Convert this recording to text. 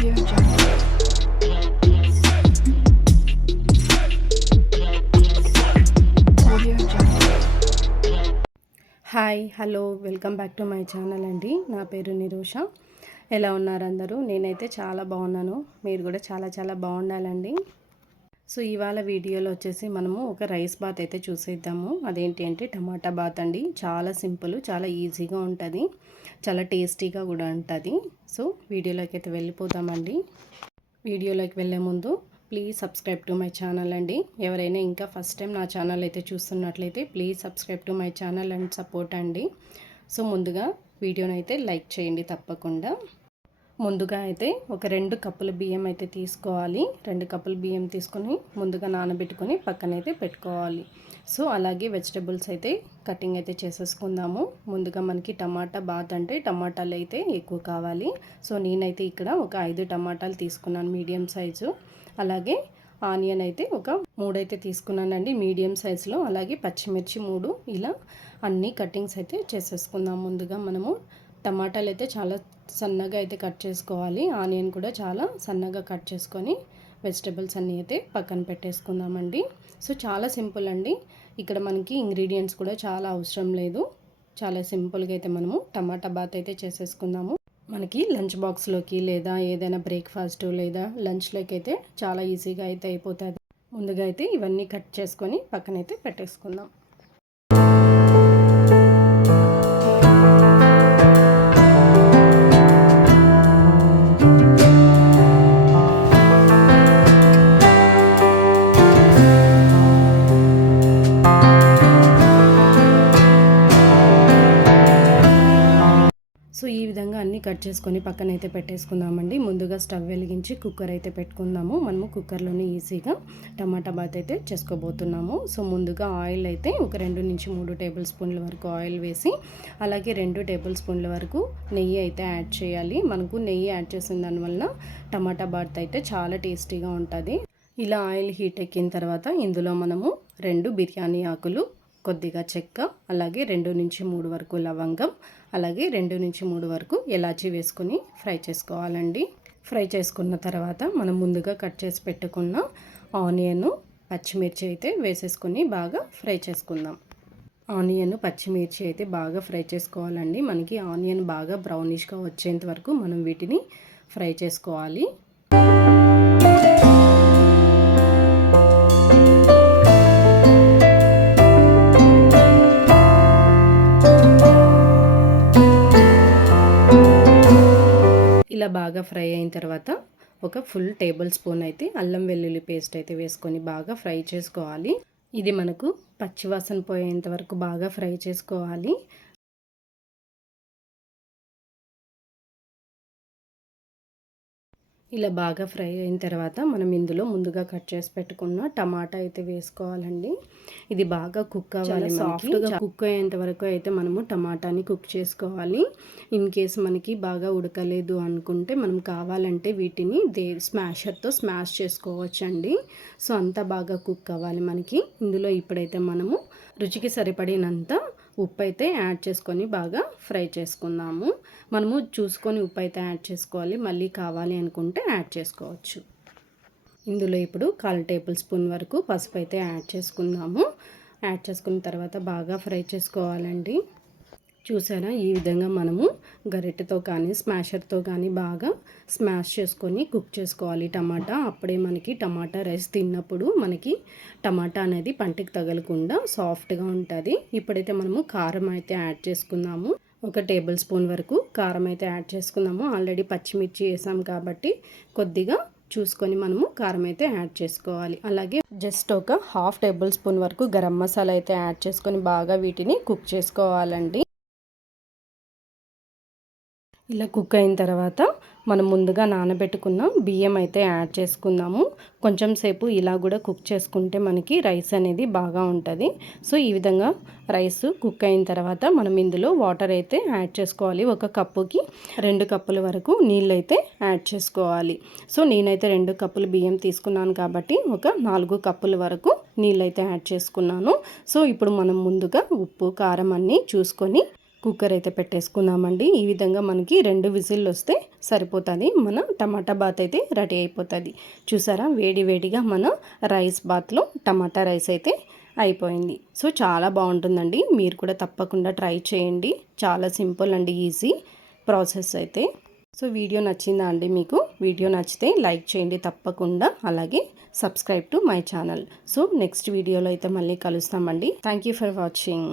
Hi hello welcome back to my channel అండి. నా పేరు నిరూష. ఎలా ఉన్నారు అందరూ? నేనైతే చాలా బాగున్నాను. మీరు కూడా చాలా చాలా బాగుండాలండి. సో ఇవాళ వీడియోలో వచ్చేసి మనము ఒక రైస్ బాత్ అయితే చూసేద్దాము. అదేంటి అంటే టమాటా బాత్ అండి. చాలా సింపుల్ చాలా ఈజీగా ఉంటుంది. చాలా టేస్టీగా కూడా ఉంటుంది. సో వీడియోలోకి అయితే వెళ్ళిపోతామండి వీడియోలోకి వెళ్ళే ముందు please subscribe to my channel అండి. ఎవరైనా ఇంకా ఫస్ట్ టైం నా ఛానల్ అయితే చూస్తున్నట్లయితే please subscribe to my channel and support అండి. సో ముందుగా వీడియోని అయితే లైక్ చేయండి తప్పకుండా. ముందుగా అయితే ఒక రెండు కప్పుల బియ్యం అయితే తీసుకోవాలి. రెండు కప్పుల బియ్యం తీసుకొని ముందుగా నానబెట్టుకొని పక్కనైతే పెట్టుకోవాలి. సో అలాగే వెజిటబుల్స్ అయితే కటింగ్ అయితే చేసేసుకుందాము. ముందుగా మనకి టమాటా బాత్ అంటే టమాటాలు అయితే ఎక్కువ కావాలి. సో నేనైతే ఇక్కడ ఒక ఐదు టమాటాలు తీసుకున్నాను మీడియం సైజు. అలాగే ఆనియన్ అయితే ఒక మూడైతే తీసుకున్నానండి మీడియం సైజులో. అలాగే పచ్చిమిర్చి మూడు. ఇలా అన్ని కటింగ్స్ అయితే చేసేసుకుందాం ముందుగా మనము. టమాటాలు అయితే చాలా సన్నగా అయితే కట్ చేసుకోవాలి. ఆనియన్ కూడా చాలా సన్నగా కట్ చేసుకొని వెజిటబుల్స్ అన్నీ అయితే పక్కన పెట్టేసుకుందామండి. సో చాలా సింపుల్ అండి. ఇక్కడ మనకి ఇంగ్రీడియంట్స్ కూడా చాలా అవసరం లేదు. చాలా సింపుల్గా అయితే మనము టమాటా బాత్ అయితే చేసేసుకుందాము. మనకి లంచ్ బాక్స్లోకి లేదా ఏదైనా బ్రేక్ఫాస్ట్ లేదా లంచ్లోకి అయితే చాలా ఈజీగా అయితే అయిపోతుంది. ముందుగా అయితే ఇవన్నీ కట్ చేసుకొని పక్కనైతే పెట్టేసుకుందాం. కట్ చేసుకొని పక్కన అయితే పెట్టేసుకుందామండి. ముందుగా స్టవ్ వెలిగించి కుక్కర్ అయితే పెట్టుకుందాము. మనము కుక్కర్లోనే ఈజీగా టమాటా బాత్ అయితే చేసుకోబోతున్నాము. సో ముందుగా ఆయిల్ అయితే ఒక రెండు నుంచి మూడు టేబుల్ స్పూన్ల వరకు ఆయిల్ వేసి అలాగే రెండు టేబుల్ స్పూన్ల వరకు నెయ్యి అయితే యాడ్ చేయాలి. మనకు నెయ్యి యాడ్ చేసిన దానివల్ల టమాటా బాత్ అయితే చాలా టేస్టీగా ఉంటుంది. ఇలా ఆయిల్ హీట్ ఎక్కిన తర్వాత ఇందులో మనము రెండు బిర్యానీ ఆకులు కొద్దిగా చెక్క అలాగే రెండు నుంచి మూడు వరకు లవంగం అలాగే రెండు నుంచి మూడు వరకు ఎలాచి వేసుకొని ఫ్రై చేసుకోవాలండి. ఫ్రై చేసుకున్న తర్వాత మనం ముందుగా కట్ చేసి పెట్టుకున్న ఆనియన్ పచ్చిమిర్చి అయితే వేసేసుకొని బాగా ఫ్రై చేసుకుందాం. ఆనియన్ పచ్చిమిర్చి అయితే బాగా ఫ్రై చేసుకోవాలండి. మనకి ఆనియన్ బాగా బ్రౌనిష్గా వచ్చేంత వరకు మనం వీటిని ఫ్రై చేసుకోవాలి. ఇలా బాగా ఫ్రై అయిన తర్వాత ఒక ఫుల్ టేబుల్ స్పూన్ అయితే అల్లం వెల్లుల్లి పేస్ట్ అయితే వేసుకొని బాగా ఫ్రై చేసుకోవాలి. ఇది మనకు పచ్చివాసన పోయేంత వరకు బాగా ఫ్రై చేసుకోవాలి. ఇలా బాగా ఫ్రై అయిన తర్వాత మనం ఇందులో ముందుగా కట్ చేసి పెట్టుకున్న టమాటా అయితే వేసుకోవాలండి. ఇది బాగా కుక్ అవ్వాలి సాఫ్ట్గా కుక్ అయ్యేంత వరకు అయితే మనము టమాటాని కుక్ చేసుకోవాలి. ఇన్ కేస్ మనకి బాగా ఉడకలేదు అనుకుంటే మనం కావాలంటే వీటిని దే స్మాషర్తో స్మాష్ చేసుకోవచ్చండి. సో అంతా బాగా కుక్ అవ్వాలి మనకి. ఇందులో ఇప్పుడైతే మనము రుచికి సరిపడినంత ఉప్పు అయితే యాడ్ చేసుకొని బాగా ఫ్రై చేసుకుందాము. మనము చూసుకొని ఉప్పు అయితే యాడ్ చేసుకోవాలి. మళ్ళీ కావాలి అనుకుంటే యాడ్ చేసుకోవచ్చు. ఇందులో ఇప్పుడు కాల్ టేబుల్ స్పూన్ వరకు పసుపు అయితే యాడ్ చేసుకుందాము. యాడ్ చేసుకున్న తర్వాత బాగా ఫ్రై చేసుకోవాలండి. చూసారా? ఈ విధంగా మనము గరిటెతో కానీ స్మాషర్తో కానీ బాగా స్మాష్ చేసుకొని కుక్ చేసుకోవాలి. టమాటా అప్పుడే మనకి టమాటా రైస్ తిన్నప్పుడు మనకి టమాటా అనేది పంటికి తగలకుండా సాఫ్ట్గా ఉంటుంది. ఇప్పుడైతే మనము కారం అయితే యాడ్ చేసుకుందాము. ఒక టేబుల్ స్పూన్ వరకు కారం అయితే యాడ్ చేసుకుందాము. ఆల్రెడీ పచ్చిమిర్చి వేసాం కాబట్టి కొద్దిగా చూసుకొని మనము కారం అయితే యాడ్ చేసుకోవాలి. అలాగే జస్ట్ ఒక హాఫ్ టేబుల్ స్పూన్ వరకు గరం మసాలా అయితే యాడ్ చేసుకొని బాగా వీటిని కుక్ చేసుకోవాలండి. ఇలా కుక్ అయిన తర్వాత మనం ముందుగా నానబెట్టుకున్న బియ్యం అయితే యాడ్ చేసుకుందాము. కొంచెం సేపు ఇలా కూడా కుక్ చేసుకుంటే మనకి రైస్ అనేది బాగా ఉంటుంది. సో ఈ విధంగా రైస్ కుక్ అయిన తర్వాత మనం ఇందులో వాటర్ అయితే యాడ్ చేసుకోవాలి. ఒక కప్పుకి రెండు కప్పుల వరకు నీళ్ళు అయితే యాడ్ చేసుకోవాలి. సో నేనైతే రెండు కప్పులు బియ్యం తీసుకున్నాను కాబట్టి ఒక నాలుగు కప్పుల వరకు నీళ్ళు అయితే యాడ్ చేసుకున్నాను. సో ఇప్పుడు మనం ముందుగా ఉప్పు కారం అన్నీ చూసుకొని కుక్కర్ అయితే పెట్టేసుకుందామండి. ఈ విధంగా మనకి రెండు విజిల్లు వస్తే సరిపోతుంది. మన టమాటా బాత్ అయితే రెడీ అయిపోతుంది. చూసారా? వేడి వేడిగా మన రైస్ బాత్లో టమాటా రైస్ అయితే అయిపోయింది. సో చాలా బాగుంటుందండి. మీరు కూడా తప్పకుండా ట్రై చేయండి. చాలా సింపుల్ అండి ఈజీ ప్రాసెస్ అయితే. సో వీడియో నచ్చిందా అండి మీకు? వీడియో నచ్చితే లైక్ చేయండి తప్పకుండా. అలాగే subscribe to my channel. So next వీడియోలో అయితే మళ్ళీ కలుస్తామండి. Thank you for watching.